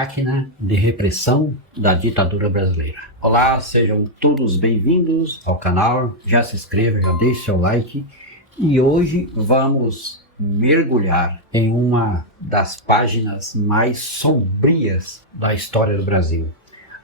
máquina de repressão da ditadura brasileira. Olá, sejam todos bem-vindos ao canal, já se inscreva, já deixe seu like e hoje vamos mergulhar em uma das páginas mais sombrias da história do Brasil.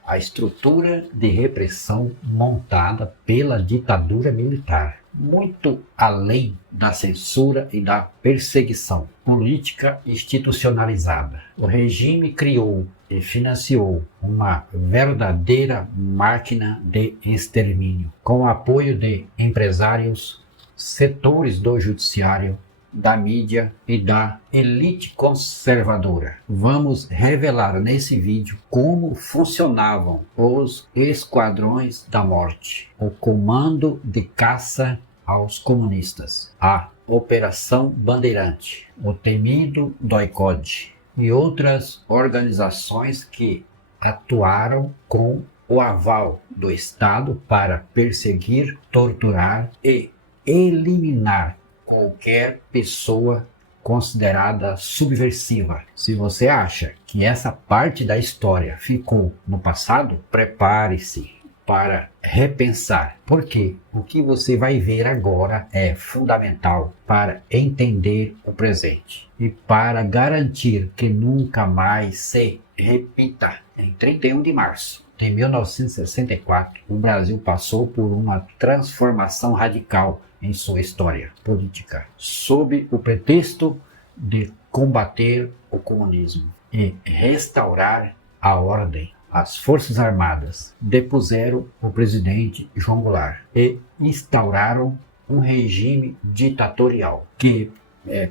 A estrutura de repressão montada pela ditadura militar, muito além da censura e da perseguição política institucionalizada. O regime criou e financiou uma verdadeira máquina de extermínio, com o apoio de empresários, setores do judiciário, da mídia e da elite conservadora. Vamos revelar nesse vídeo como funcionavam os esquadrões da morte, o comando de caça aos comunistas, a Operação Bandeirante, o temido DOI-CODE e outras organizações que atuaram com o aval do Estado para perseguir, torturar e eliminar qualquer pessoa considerada subversiva. Se você acha que essa parte da história ficou no passado, prepare-se para repensar, porque o que você vai ver agora é fundamental para entender o presente e para garantir que nunca mais se repita. Em 31 de março de 1964, o Brasil passou por uma transformação radical em sua história política, sob o pretexto de combater o comunismo e restaurar a ordem. As Forças Armadas depuseram o presidente João Goulart e instauraram um regime ditatorial que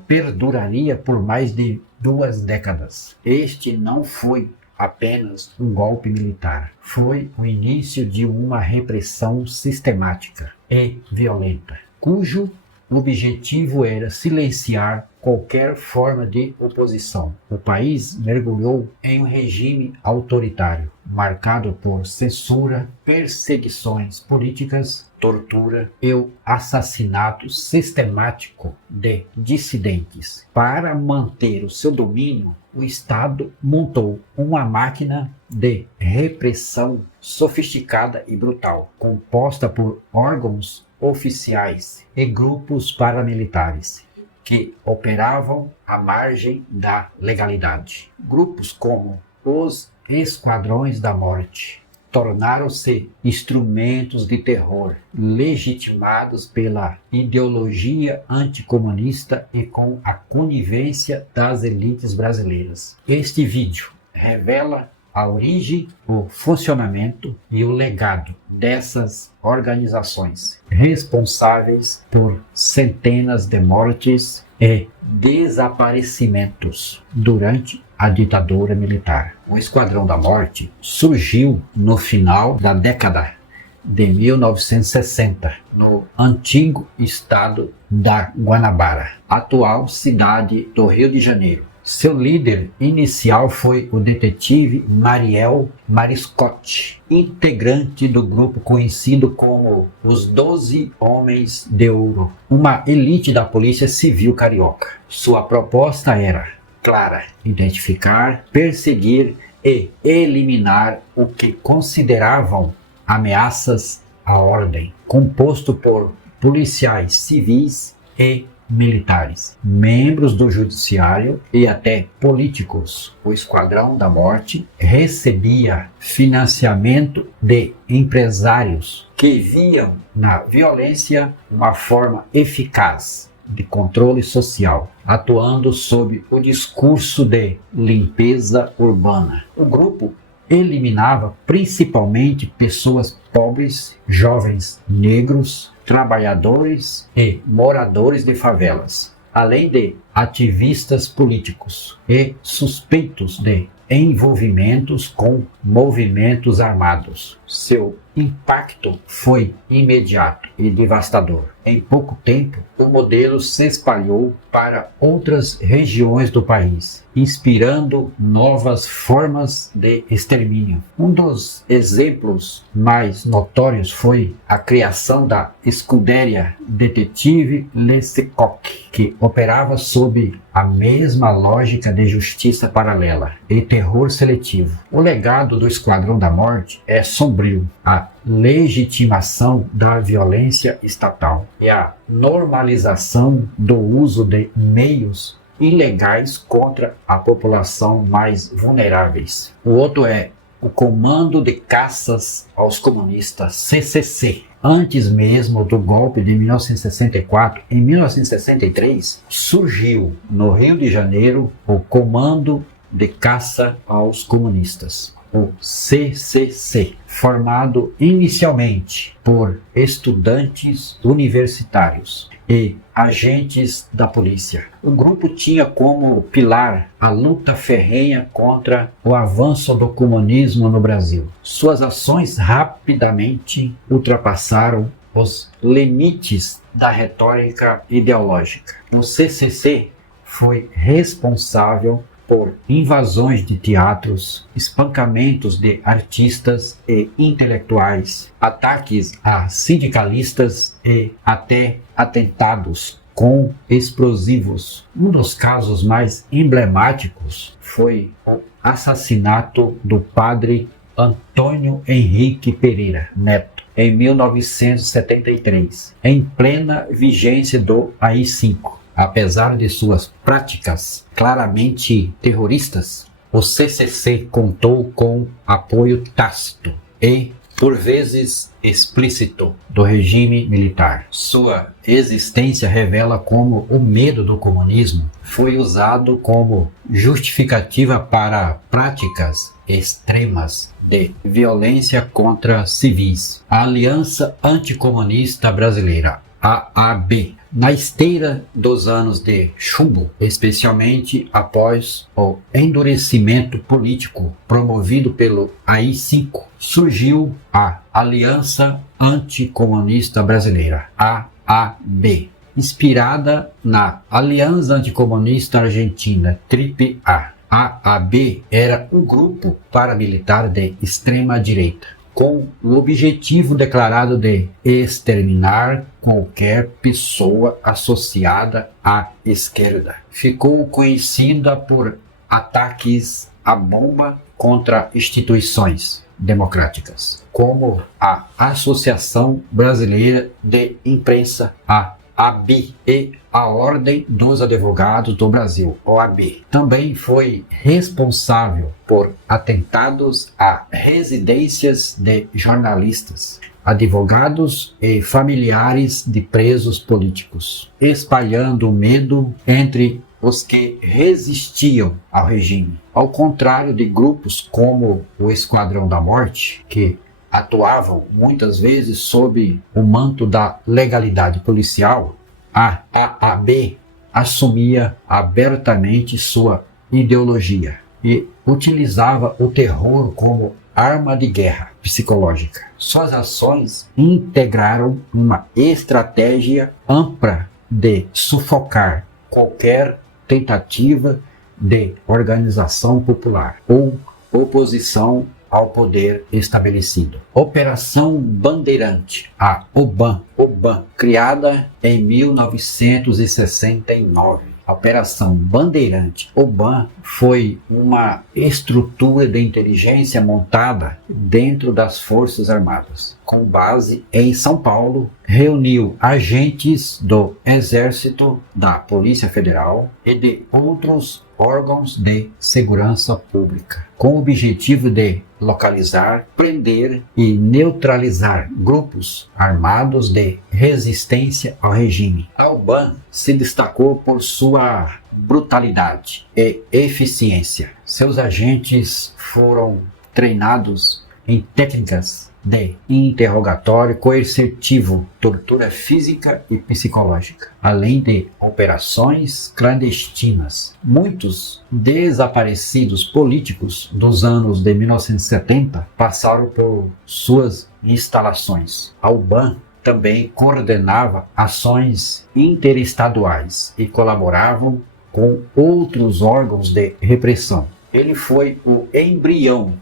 perduraria por mais de 2 décadas. Este não foi apenas um golpe militar, foi o início de uma repressão sistemática e violenta, cujo objetivo era silenciar qualquer forma de oposição. O país mergulhou em um regime autoritário, marcado por censura, perseguições políticas, tortura e o assassinato sistemático de dissidentes. Para manter o seu domínio, o Estado montou uma máquina de repressão sofisticada e brutal, composta por órgãos oficiais e grupos paramilitares que operavam à margem da legalidade. Grupos como os Esquadrões da Morte tornaram-se instrumentos de terror, legitimados pela ideologia anticomunista e com a conivência das elites brasileiras. Este vídeo revela a origem, o funcionamento e o legado dessas organizações, responsáveis por centenas de mortes e desaparecimentos durante a ditadura militar. O Esquadrão da Morte surgiu no final da década de 1960, no antigo estado da Guanabara, atual cidade do Rio de Janeiro. Seu líder inicial foi o detetive Mariel Mariscotti, integrante do grupo conhecido como os 12 Homens de Ouro, uma elite da Polícia Civil carioca. Sua proposta era clara: identificar, perseguir e eliminar o que consideravam ameaças à ordem, composto por policiais civis e militares, membros do judiciário e até políticos. O Esquadrão da Morte recebia financiamento de empresários que viam na violência uma forma eficaz de controle social, atuando sob o discurso de limpeza urbana. O grupo eliminava principalmente pessoas pobres, jovens negros, trabalhadores e moradores de favelas, além de ativistas políticos e suspeitos de envolvimentos com movimentos armados. Seu impacto foi imediato e devastador. Em pouco tempo, o modelo se espalhou para outras regiões do país, inspirando novas formas de extermínio. Um dos exemplos mais notórios foi a criação da Escuderia Detetive Lecoq, que operava sob a mesma lógica de justiça paralela e terror seletivo. O legado do Esquadrão da Morte é sombrio. A legitimação da violência estatal e a normalização do uso de meios ilegais contra a população mais vulneráveis. O outro é o Comando de Caças aos Comunistas, CCC. Antes mesmo do golpe de 1964, em 1963, surgiu no Rio de Janeiro o Comando de Caça aos Comunistas, o CCC, formado inicialmente por estudantes universitários e agentes da polícia. O grupo tinha como pilar a luta ferrenha contra o avanço do comunismo no Brasil. Suas ações rapidamente ultrapassaram os limites da retórica ideológica. O CCC foi responsável por invasões de teatros, espancamentos de artistas e intelectuais, ataques a sindicalistas e até atentados com explosivos. Um dos casos mais emblemáticos foi o assassinato do padre Antônio Henrique Pereira Neto, em 1973, em plena vigência do AI-5. Apesar de suas práticas claramente terroristas, o CCC contou com apoio tácito e, por vezes, explícito do regime militar. Sua existência revela como o medo do comunismo foi usado como justificativa para práticas extremas de violência contra civis. A Aliança Anticomunista Brasileira, AAB, na esteira dos anos de chumbo, especialmente após o endurecimento político promovido pelo AI-5, surgiu a Aliança Anticomunista Brasileira, AAB, inspirada na Aliança Anticomunista Argentina, AAA. A AAB era um grupo paramilitar de extrema-direita, com o objetivo declarado de exterminar qualquer pessoa associada à esquerda. Ficou conhecida por ataques à bomba contra instituições democráticas, como a Associação Brasileira de Imprensa, a ABI, e a Ordem dos Advogados do Brasil, OAB. Também foi responsável por atentados a residências de jornalistas, advogados e familiares de presos políticos, espalhando medo entre os que resistiam ao regime. Ao contrário de grupos como o Esquadrão da Morte, que atuavam muitas vezes sob o manto da legalidade policial, a AAB assumia abertamente sua ideologia e utilizava o terror como arma de guerra psicológica. Suas ações integraram uma estratégia ampla de sufocar qualquer tentativa de organização popular ou oposição ao poder estabelecido. Operação Bandeirante, a OBAN, criada em 1969. A Operação Bandeirante, OBAN, foi uma estrutura de inteligência montada dentro das Forças Armadas. Com base em São Paulo, reuniu agentes do Exército, da Polícia Federal e de outros órgãos de segurança pública, com o objetivo de localizar, prender e neutralizar grupos armados de resistência ao regime. A OBAN se destacou por sua brutalidade e eficiência. Seus agentes foram treinados em técnicas de interrogatório coercitivo, tortura física e psicológica, além de operações clandestinas. Muitos desaparecidos políticos dos anos de 1970 passaram por suas instalações. A UBAN também coordenava ações interestaduais e colaboravam com outros órgãos de repressão. Ele foi o embrião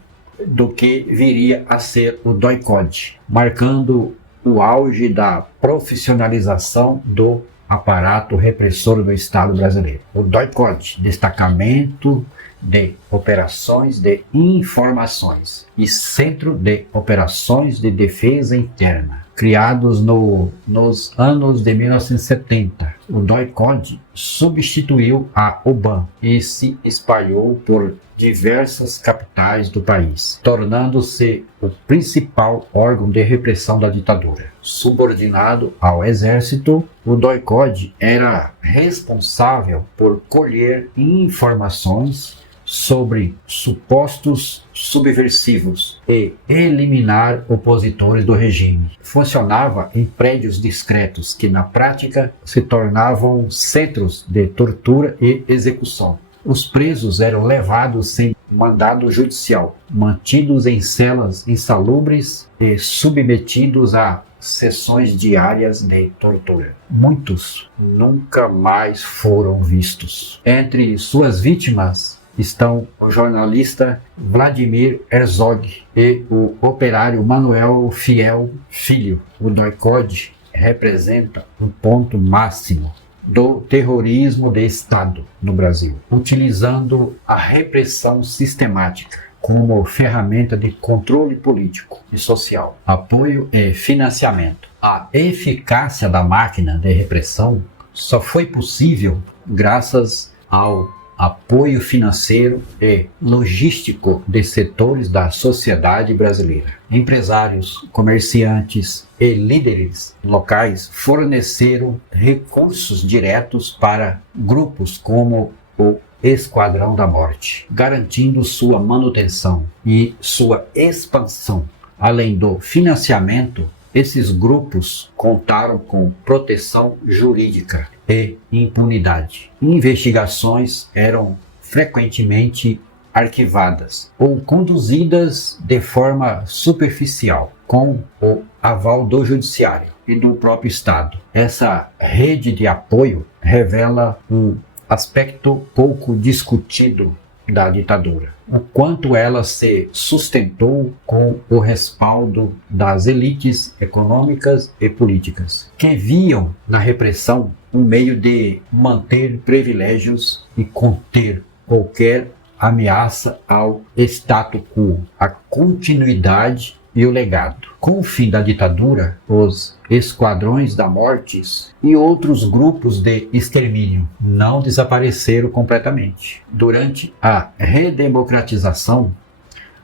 do que viria a ser o DOI-CODE, marcando o auge da profissionalização do aparato repressor do Estado brasileiro. O DOI-CODE, Destacamento de Operações de Informações e Centro de Operações de Defesa Interna, criados nos anos de 1970. O DOI-CODE substituiu a OBAN e se espalhou por diversas capitais do país, tornando-se o principal órgão de repressão da ditadura. Subordinado ao exército, o DOI-CODE era responsável por colher informações sobre supostos subversivos e eliminar opositores do regime. Funcionava em prédios discretos que, na prática, se tornavam centros de tortura e execução. Os presos eram levados sem mandado judicial, mantidos em celas insalubres e submetidos a sessões diárias de tortura. Muitos nunca mais foram vistos. Entre suas vítimas estão o jornalista Vladimir Herzog e o operário Manuel Fiel Filho. O DOI-CODE representa um ponto máximo do terrorismo de Estado no Brasil, utilizando a repressão sistemática como ferramenta de controle político e social, apoio e financiamento. A eficácia da máquina de repressão só foi possível graças ao apoio financeiro e logístico de setores da sociedade brasileira. Empresários, comerciantes e líderes locais forneceram recursos diretos para grupos como o Esquadrão da Morte, garantindo sua manutenção e sua expansão. Além do financiamento, esses grupos contaram com proteção jurídica e impunidade. Investigações eram frequentemente arquivadas ou conduzidas de forma superficial, com o aval do judiciário e do próprio Estado. Essa rede de apoio revela um aspecto pouco discutido da ditadura: o quanto ela se sustentou com o respaldo das elites econômicas e políticas, que viam na repressão um meio de manter privilégios e conter qualquer ameaça ao status quo, a continuidade e o legado. Com o fim da ditadura, os Esquadrões da Morte e outros grupos de extermínio não desapareceram completamente. Durante a redemocratização,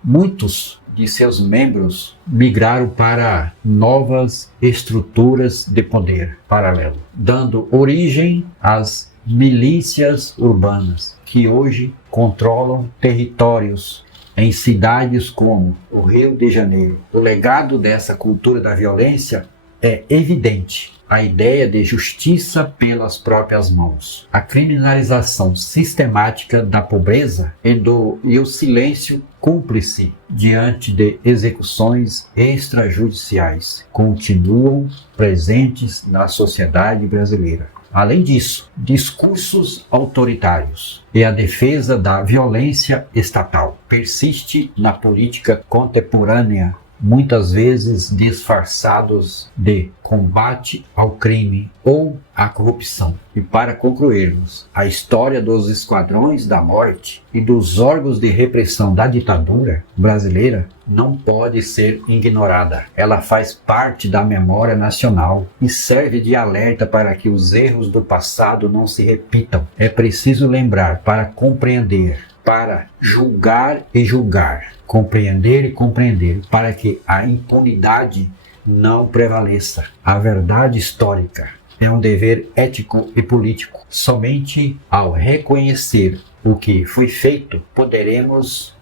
muitos de seus membros migraram para novas estruturas de poder paralelo, dando origem às milícias urbanas, que hoje controlam territórios em cidades como o Rio de Janeiro. O legado dessa cultura da violência é evidente: a ideia de justiça pelas próprias mãos, a criminalização sistemática da pobreza e o silêncio cúmplice diante de execuções extrajudiciais continuam presentes na sociedade brasileira. Além disso, discursos autoritários e a defesa da violência estatal persiste na política contemporânea, muitas vezes disfarçados de combate ao crime ou à corrupção. E para concluirmos, a história dos Esquadrões da Morte e dos órgãos de repressão da ditadura brasileira não pode ser ignorada. Ela faz parte da memória nacional e serve de alerta para que os erros do passado não se repitam. É preciso lembrar para compreender, para julgar e julgar, compreender e compreender, para que a impunidade não prevaleça. A verdade histórica é um dever ético e político. Somente ao reconhecer o que foi feito, poderemos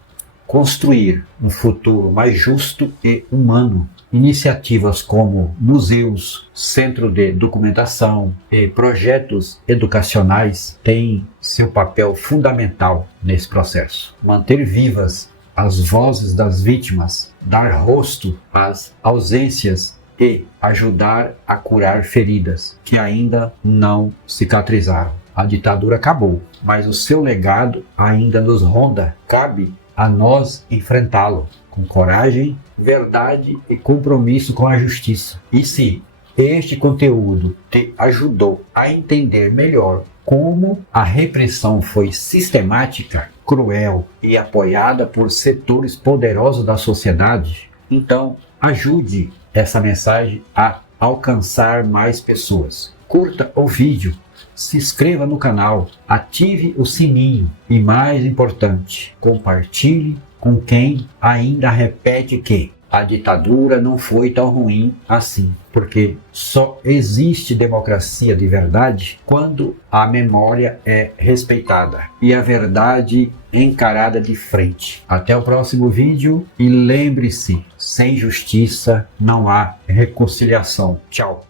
construir um futuro mais justo e humano. Iniciativas como museus, centro de documentação e projetos educacionais têm seu papel fundamental nesse processo. Manter vivas as vozes das vítimas, dar rosto às ausências e ajudar a curar feridas que ainda não cicatrizaram. A ditadura acabou, mas o seu legado ainda nos ronda. Cabe a nós enfrentá-lo com coragem, verdade e compromisso com a justiça. E se este conteúdo te ajudou a entender melhor como a repressão foi sistemática, cruel e apoiada por setores poderosos da sociedade, então ajude essa mensagem a alcançar mais pessoas. Curta o vídeo, se inscreva no canal, ative o sininho e, mais importante, compartilhe com quem ainda repete que a ditadura não foi tão ruim assim, porque só existe democracia de verdade quando a memória é respeitada e a verdade encarada de frente. Até o próximo vídeo e lembre-se, sem justiça não há reconciliação. Tchau!